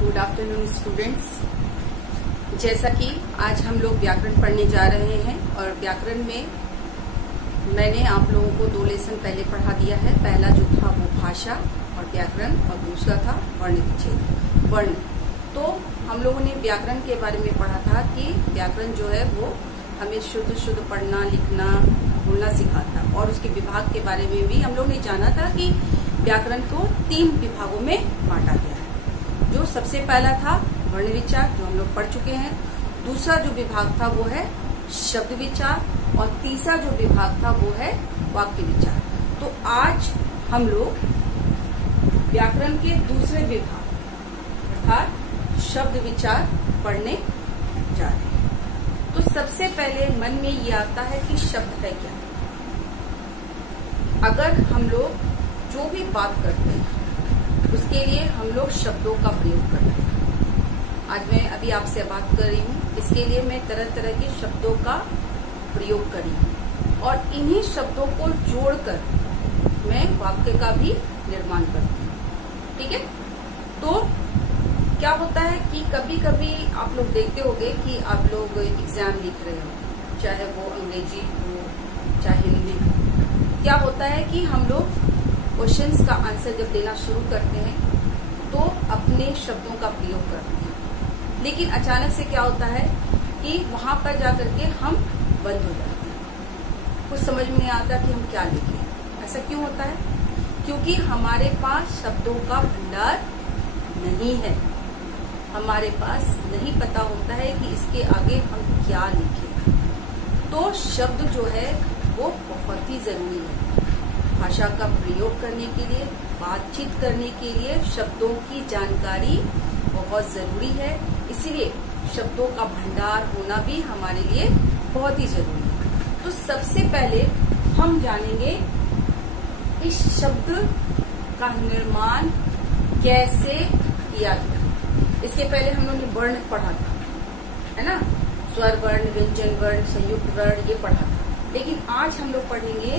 Good afternoon students. जैसा कि आज हम लोग व्याकरण पढ़ने जा रहे हैं और व्याकरण में मैंने आप लोगों को 2 लेसन पहले पढ़ा दिया है। पहला जो था वो भाषा और व्याकरण और दूसरा था वर्ण विच्छेद वर्ण। तो हम लोगों ने व्याकरण के बारे में पढ़ा था कि व्याकरण जो है वो हमें शुद्ध पढ़ना लिखना बोलना सिखाता, और उसके विभाग के बारे में भी हम लोग ने जाना था कि व्याकरण को 3 विभागों में बांटा गया है। जो सबसे पहला था वर्ण विचार, जो हम लोग पढ़ चुके हैं। दूसरा जो विभाग था वो है शब्द विचार, और तीसरा जो विभाग था वो है वाक्य विचार। तो आज हम लोग व्याकरण के दूसरे विभाग अर्थात शब्द विचार पढ़ने जा रहे हैं। तो सबसे पहले मन में ये आता है कि शब्द है क्या। अगर हम लोग जो भी बात करते हैं उसके लिए हम लोग शब्दों का प्रयोग करते हैं। आज मैं अभी आपसे बात कर रही हूँ, इसके लिए मैं तरह तरह के शब्दों का प्रयोग करी हूँ, और इन्हीं शब्दों को जोड़कर मैं वाक्य का भी निर्माण करती हूँ। ठीक है। तो क्या होता है कि कभी कभी आप लोग देखते होंगे कि आप लोग एग्जाम लिख रहे हो, चाहे वो अंग्रेजी हो चाहे हिंदी हो। क्या होता है कि हम लोग क्वेश्चंस का आंसर जब देना शुरू करते हैं तो अपने शब्दों का प्रयोग करते हैं, लेकिन अचानक से क्या होता है कि वहां पर जाकर के हम बंद हो जाते हैं। कुछ समझ में नहीं आता कि हम क्या लिखें। ऐसा क्यों होता है? क्योंकि हमारे पास शब्दों का भंडार नहीं है। हमारे पास नहीं पता होता है कि इसके आगे हम क्या लिखें। तो शब्द जो है वो बहुत ही जरूरी है। भाषा का प्रयोग करने के लिए, बातचीत करने के लिए शब्दों की जानकारी बहुत जरूरी है। इसीलिए शब्दों का भंडार होना भी हमारे लिए बहुत ही जरूरी है। तो सबसे पहले हम जानेंगे इस शब्द का निर्माण कैसे किया गया। इसके पहले हम लोगों ने वर्ण पढ़ा था, है ना। स्वर वर्ण, व्यंजन वर्ण, संयुक्त वर्ण ये पढ़ा था। लेकिन आज हम लोग पढ़ेंगे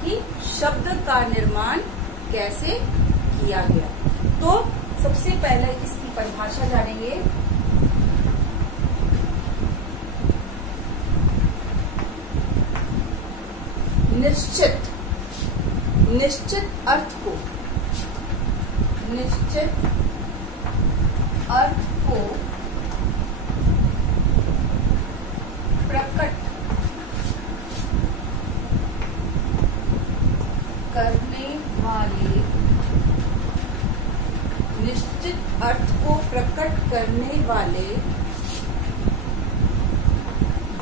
कि शब्द का निर्माण कैसे किया गया। तो सबसे पहले इसकी परिभाषा जानेंगे। निश्चित अर्थ को प्रकट करने वाले, निश्चित अर्थ को प्रकट करने वाले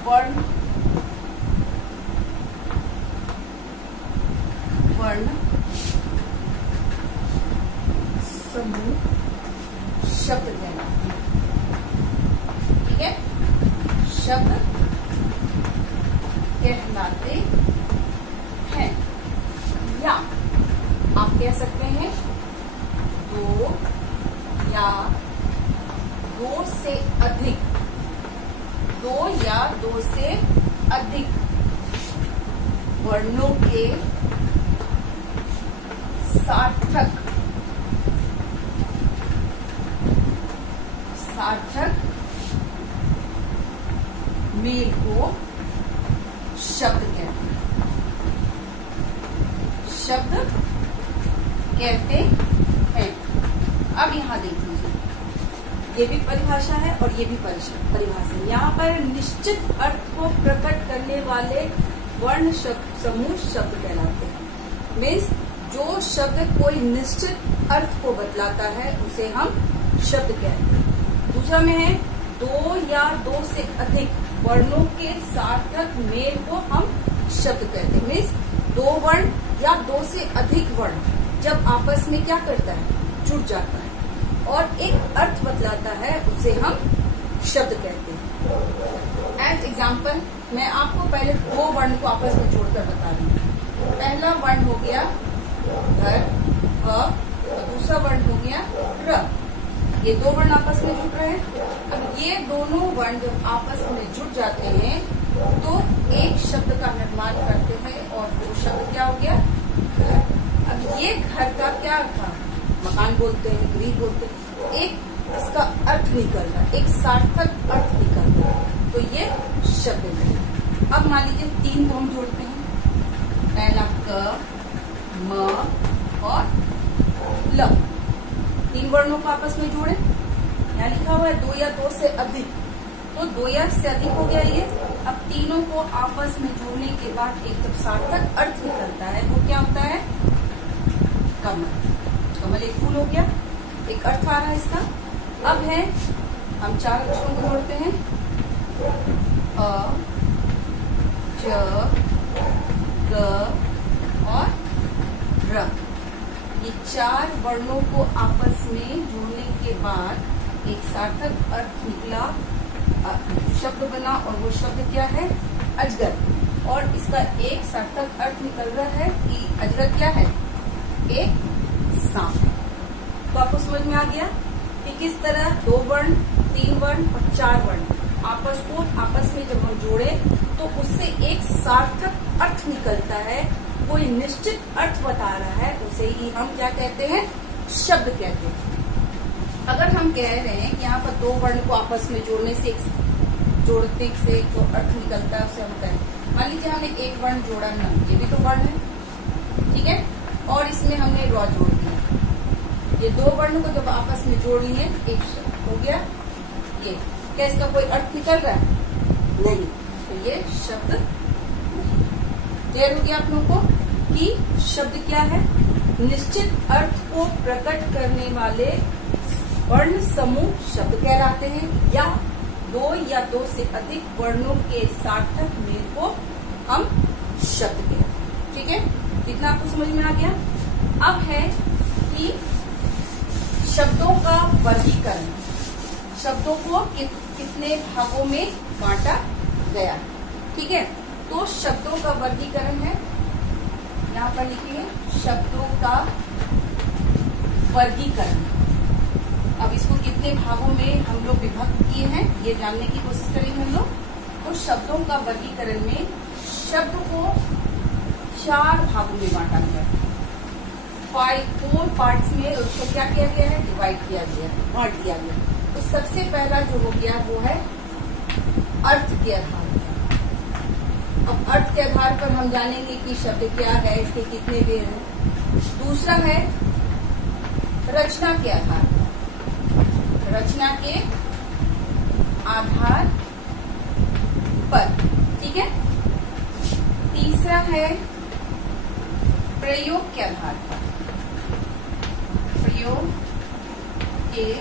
वर्ण समूह शब्द कहलाते हैं। ठीक है। शब्द कहलाते हैं, या आप कह सकते हैं 2 या 2 से अधिक, 2 या 2 से अधिक वर्णों के सार्थक मेल को शब्द कहते हैं। शब्द कहते हैं। अब यहाँ देख लीजिए, ये भी परिभाषा है और ये भी परिभाषा है। यहाँ पर निश्चित अर्थ को प्रकट करने वाले वर्ण समूह शब्द कहलाते हैं। मीन्स जो शब्द कोई निश्चित अर्थ को बतलाता है उसे हम शब्द कहते हैं। दूसरा में है 2 या 2 से अधिक वर्णों के सार्थक मेल को हम शब्द कहते हैं। मीन्स 2 वर्ण या 2 से अधिक वर्ण जब आपस में क्या करता है, जुड़ जाता है और एक अर्थ बतलाता है, उसे हम शब्द कहते हैं। एज एग्जाम्पल मैं आपको पहले 2 वर्ण को आपस में जोड़कर बता रही हूँ। पहला वर्ण हो गया घर, ह, और दूसरा वर्ण हो गया र। ये 2 वर्ण आपस में जुड़ रहे हैं। अब ये दोनों वर्ण जब आपस में जुड़ जाते हैं तो एक शब्द का निर्माण करते हैं, और वो शब्द क्या हो गया, घर। अब ये घर का क्या था, मकान बोलते हैं, गृह बोलते हैं। एक इसका अर्थ निकल रहा है, एक सार्थक अर्थ निकल रहा है, तो ये शब्द है। अब मान लीजिए 3 को हम जोड़ते हैं, पहला क, म और ल। 3 वर्णों को आपस में जोड़े, यहाँ लिखा हुआ है 2 या 2 से अधिक, तो 2 या से अधिक हो गया ये। अब तीनों को आपस में जोड़ने के बाद एक जब सार्थक अर्थ निकलता है वो क्या होता है? कमल। कमल एक फूल हो गया, एक अर्थ आ रहा है इसका। अब है हम 4 अक्षरों को जोड़ते हैं, अ, च, ग और र। ये 4 वर्णों को आपस में जोड़ने के बाद एक सार्थक अर्थ निकला, शब्द बना, और वो शब्द क्या है? अजगर। और इसका एक सार्थक अर्थ निकल रहा है कि अजगर क्या है? एक सांप है। तो आपको समझ में आ गया कि किस तरह 2 वर्ण, 3 वर्ण और 4 वर्ण आपस में जब हम जोड़े तो उससे एक सार्थक अर्थ निकलता है, कोई निश्चित अर्थ बता रहा है, उसे ही हम क्या कहते हैं? शब्द कहते हैं। अगर हम कह रहे हैं कि यहाँ पर 2 वर्ण को आपस में जोड़ने से जोड़ते से जो अर्थ निकलता है उसे हम कहें, मान लीजिए हमने एक वर्ण जोड़ा न, ये भी तो वर्ण है, ठीक है, और इसमें हमने र जोड़ दिया। ये 2 वर्ण को जब आपस में जोड़ लिए एक शब्द हो गया। ये क्या इसका कोई अर्थ निकल रहा है? नहीं, तो ये शब्द क्लियर हो गया आप लोगों को कि शब्द क्या है? निश्चित अर्थ को प्रकट करने वाले वर्ण समूह शब्द कहलाते हैं, या 2 या 2 से अधिक वर्णों के सार्थक मेल को हम शब्द कहते हैं। ठीक है, कितना आपको समझ में आ गया? अब है कि शब्दों का वर्गीकरण, शब्दों को कितने भागों में बांटा गया। ठीक है, तो शब्दों का वर्गीकरण है, यहाँ पर लिखिए शब्दों का वर्गीकरण। अब इसको कितने भागों में हम लोग विभक्त किए हैं ये जानने की कोशिश करेंगे हम लोग। तो शब्दों का वर्गीकरण में शब्द को 4 भागों में बांटा गया है। 4 पार्ट्स में उसको क्या किया गया है? डिवाइड किया गया है, बांट दिया गया। तो सबसे पहला जो हो गया वो है अर्थ के आधार पर। अब अर्थ के आधार पर हम जानेंगे कि शब्द क्या है, इसके कितने भेद हैं। दूसरा है रचना के आधार पर, रचना के आधार पर। ठीक है, तीसरा है प्रयोग के आधार पर, प्रयोग के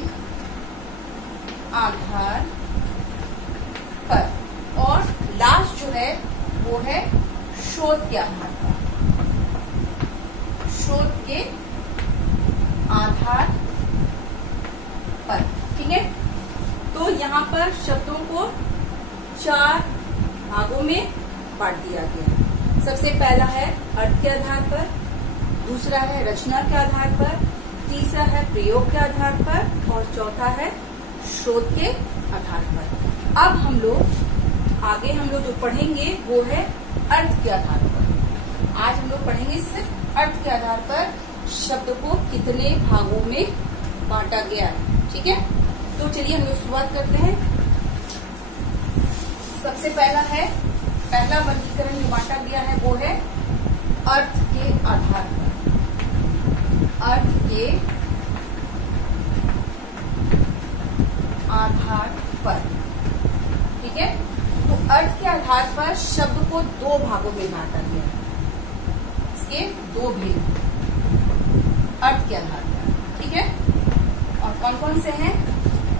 आधार पर। और लास्ट जो है वो है शोध के आधार पर, शोध के आधार पर। ठीक है, तो यहाँ पर शब्दों को 4 भागों में बांट दिया गया है। सबसे पहला है अर्थ के आधार पर, दूसरा है रचना के आधार पर, तीसरा है प्रयोग के आधार पर, और चौथा है शोध के आधार पर। अब हम लोग आगे जो पढ़ेंगे वो है अर्थ के आधार पर। आज हम लोग पढ़ेंगे सिर्फ अर्थ के आधार पर शब्द को कितने भागों में बांटा गया है। ठीक है, तो चलिए हम लोग शुरुआत करते हैं। सबसे पहला वर्गीकरण जो बांटा गया है वो है अर्थ के आधार पर, अर्थ के आधार पर। ठीक है, तो अर्थ के आधार पर शब्द को 2 भागों में बांटा गया है। इसके 2 भेद अर्थ के आधार पर। ठीक है, और कौन कौन से हैं?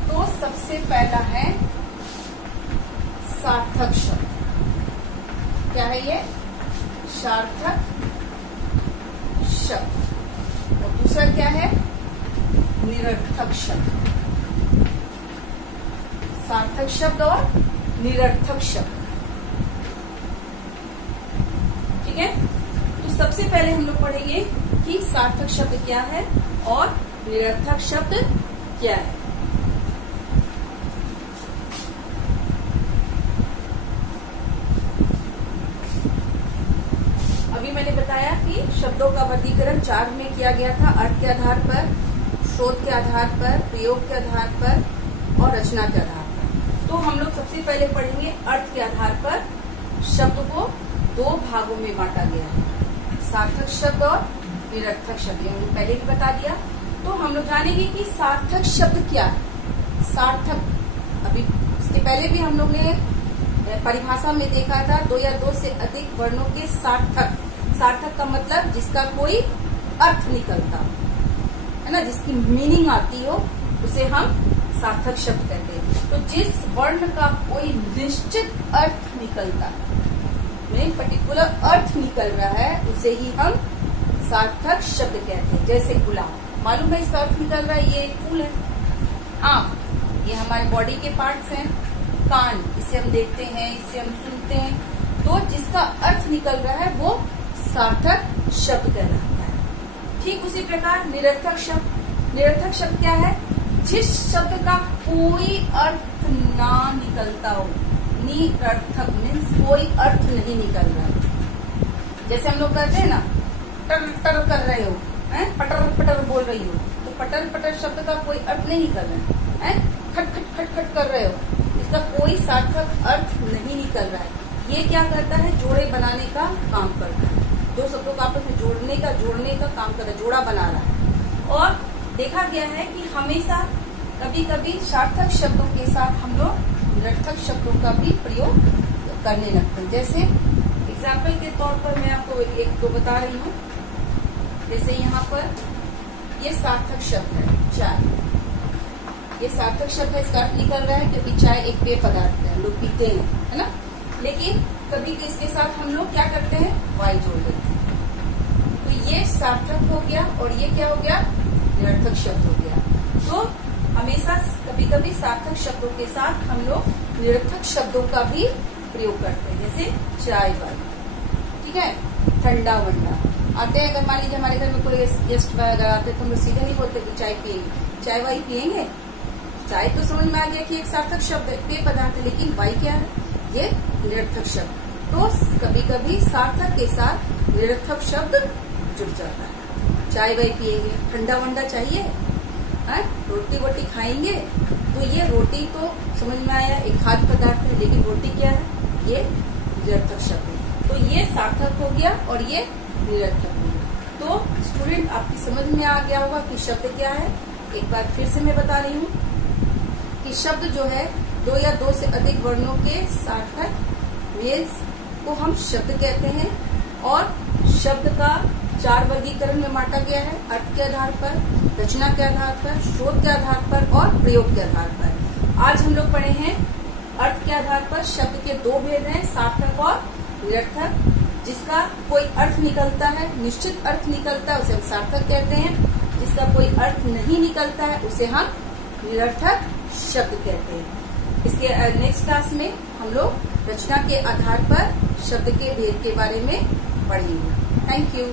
तो सबसे पहला है सार्थक शब्द। क्या है ये? सार्थक शब्द। और दूसरा क्या है? निरर्थक शब्द। सार्थक शब्द और निरर्थक शब्द। ठीक है, तो सबसे पहले हम लोग पढ़ेंगे कि सार्थक शब्द क्या है और निरर्थक शब्द क्या है। अभी मैंने बताया कि शब्दों का वर्गीकरण 4 में किया गया था, अर्थ के आधार पर, स्रोत के आधार पर, प्रयोग के आधार पर और रचना के आधार पर। तो हम लोग सबसे पहले पढ़ेंगे अर्थ के आधार पर। शब्द को दो भागों में बांटा गया है, सार्थक शब्द और निरर्थक शब्द। ये हमने पहले भी बता दिया। तो हम लोग जानेंगे कि सार्थक शब्द क्या है। सार्थक, अभी इसके पहले भी हम लोग ने परिभाषा में देखा था, दो या दो से अधिक वर्णों के सार्थक। सार्थक का मतलब जिसका कोई अर्थ निकलता है ना, जिसकी मीनिंग आती हो, उसे हम सार्थक शब्द कहते हैं। तो जिस वर्ण का कोई निश्चित अर्थ निकलता है, पर्टिकुलर अर्थ निकल रहा है, उसे ही हम सार्थक शब्द कहते हैं। जैसे गुलाब, मालूम है इसका अर्थ निकल रहा है, ये एक फूल है। आंख, ये हमारे बॉडी के पार्ट्स हैं। कान, इसे हम देखते हैं, इसे हम सुनते हैं। तो जिसका अर्थ निकल रहा है वो सार्थक शब्द कहलाता है। ठीक उसी प्रकार निरर्थक शब्द। निरर्थक शब्द क्या है? जिस शब्द का कोई अर्थ ना निकलता हो। निरर्थक मीन्स कोई अर्थ नहीं निकल रहा। जैसे हम लोग कहते हैं ना, टर टर कर रहे हो, पटर पटर बोल रही हो, तो पटर पटर शब्द का कोई अर्थ नहीं निकल रहा है। खट खट खट खट कर रहे हो, इसका कोई सार्थक अर्थ नहीं निकल रहा है। ये क्या करता है? जोड़े बनाने का काम करता है। दो शब्दों को आपस में जोड़ने का काम करता है, जोड़ा बना रहा है। और देखा गया है कि हमेशा कभी कभी सार्थक शब्दों के साथ हम लोग निरर्थक शब्दों का भी प्रयोग करने लगते हैं। जैसे एग्जाम्पल के तौर पर मैं आपको एक दो बता रही हूँ। जैसे यहाँ पर ये सार्थक शब्द है, चाय। ये सार्थक शब्द है, इसका अर्थ निकल रहा है क्योंकि चाय एक पेय पदार्थ है, लोग पीते हैं, है ना। लेकिन कभी इसके साथ हम लोग क्या करते हैं? वाई जोड़ देते हैं। तो ये सार्थक हो गया और ये क्या हो गया? निरर्थक शब्द हो गया। तो हमेशा कभी कभी सार्थक शब्दों के साथ हम लोग निरर्थक शब्दों का भी प्रयोग करते हैं। जैसे चाय वाली, ठीक है, ठंडा वंडा। आते हैं, अगर मान लीजिए हमारे घर में कोई गेस्ट वगैरह आते तो हम लोग सीधे नहीं बोलते कि चाय पियेंगे, चाय वाई पियेंगे। चाय तो समझ में आ गया कि एक सार्थक शब्द है, पेय पदार्थ है, लेकिन वाई क्या है? ये निरर्थक शब्द। तो कभी कभी सार्थक के साथ निरर्थक शब्द जुड़ जाता है। चाय वाई पियेंगे, ठंडा वंडा चाहिए, रोटी वोटी खाएंगे, तो ये रोटी तो समझ में आया एक खाद्य पदार्थ है, लेकिन रोटी क्या है? ये निरर्थक शब्द है। तो ये सार्थक हो गया और ये निरर्थक हो गया। तो स्टूडेंट, आपकी समझ में आ गया होगा कि शब्द क्या है। एक बार फिर से मैं बता रही हूँ कि शब्द जो है दो या दो से अधिक वर्णों के सार्थक मेल्स को हम शब्द कहते हैं। और शब्द का 4 वर्गीकरण में बांटा गया है, अर्थ के आधार पर, रचना के आधार पर, स्रोत के आधार पर और प्रयोग के आधार पर। आज हम लोग पढ़े हैं अर्थ के आधार पर। शब्द के दो भेद हैं, सार्थक और निरर्थक। जिसका कोई अर्थ निकलता है, निश्चित अर्थ निकलता है, उसे हम सार्थक कहते हैं। जिसका कोई अर्थ नहीं निकलता है, उसे हम निरर्थक शब्द कहते हैं। इसके नेक्स्ट क्लास में हम लोग रचना के आधार पर शब्द के भेद के बारे में पढ़ेंगे। Thank you.